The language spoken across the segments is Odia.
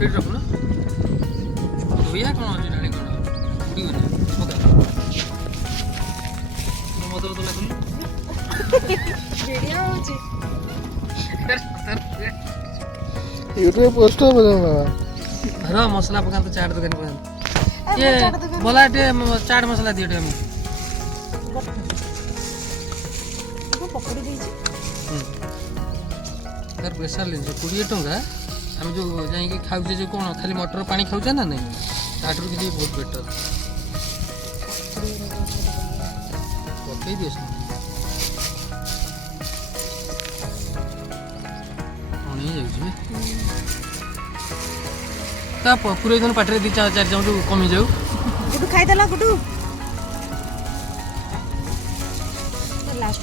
ସେଇଠି ରଖୁନ ଧୋଇଆ କ'ଣ ଅଛି ଡାଳି କ'ଣ ଉଡ଼ିବନି ପକା ମଦର ତ ଲାଗୁନି ଭିଡ଼ିଓ ହେଉଛି यूट्यूब पे पोस्ट हो बजाना र मसला पकान तो चाट दुकान पकान ये बोला टे चाट मसला दियो टे हम ପକଡ଼ି ଦେଇଛି ତାର ପ୍ରେସର ଜିନିଷ 20 ଟଙ୍କା ଆମେ ଯୋଉ ଯାଇକି ଖାଉଛେ ଯୋଉ କ'ଣ ଖାଲି ମଟର ପାଣି ଖାଉଛେ ନା ନାଇଁ ତାଠାରୁ କିଛି ବହୁତ ବେଟର ପକେଇ ଦିଅ କ'ଣ ହେଇଯାଉଛି ତା ପୁରା ଦିନ ପାଟିରେ 2-4 ଚାମଚ କମିଯାଉ ଗୁଡୁ ଖାଇଦେଲା ଗୁଡୁ ଲାଷ୍ଟ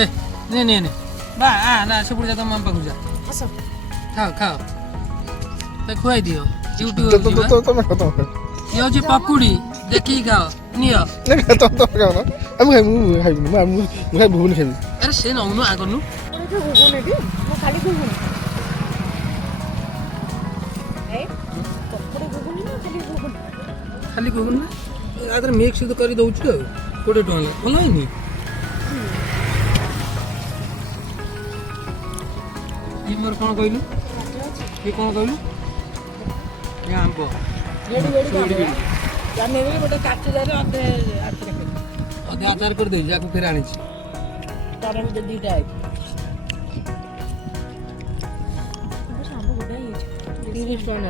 ଏ ନେ ନେ ନେ ବା ନା ସେପଟେ ଯା ତମ ମାମା ପାଖକୁ ଯା ଆସ ଖାଅ ଖାଅ ତା ଖୁଆଇ ଦିଅ ୟୁଟ୍ୟୁବ ତମେ ଖାଅ ଇଏ ହେଉଛି ପକୁଡ଼ି ଦେଖିକି ଖାଅ ନିଅ ତମେ ଖାଅ ନା ଆମେ ଖାଇବୁ ମୁଁ ଖାଇବିନି ମୁଁ ଖାଇ ଭୁବନ ଖାଇବି ଆରେ ସେ ନଉନୁ ଆଗନୁ ଘୁଗୁନି ଟି ମୁଁ ଖାଲି ଘୁଗୁନି ଏ ପକଡ଼ି ଘୁଗୁନି ନା ଖାଲି ଘୁଗୁନି ଖାଲି କହୁନ ନା ଆଗରେ ମିକ୍ସ କରି ଦଉଛୁ ଆଉ 20 ଟଙ୍କା ଭଲ ହେଇନି ଇଏ ମୋର କ'ଣ କହିଲୁ ଇଏ କ'ଣ କହିଲୁ ଏ ଆମ୍ବ ଗୋଟେ କାଚ ଜାରେ ଅଧେ ଆଚାର କରିଦେଇଛି ଆକୁ ଫେରେ ଆଣିଛି ତାର ଗୋଟେ ଦିଟା ଆଇଛି ଆମ୍ବ ଗୋଟେ ହେଇଛି 30 ଟଙ୍କା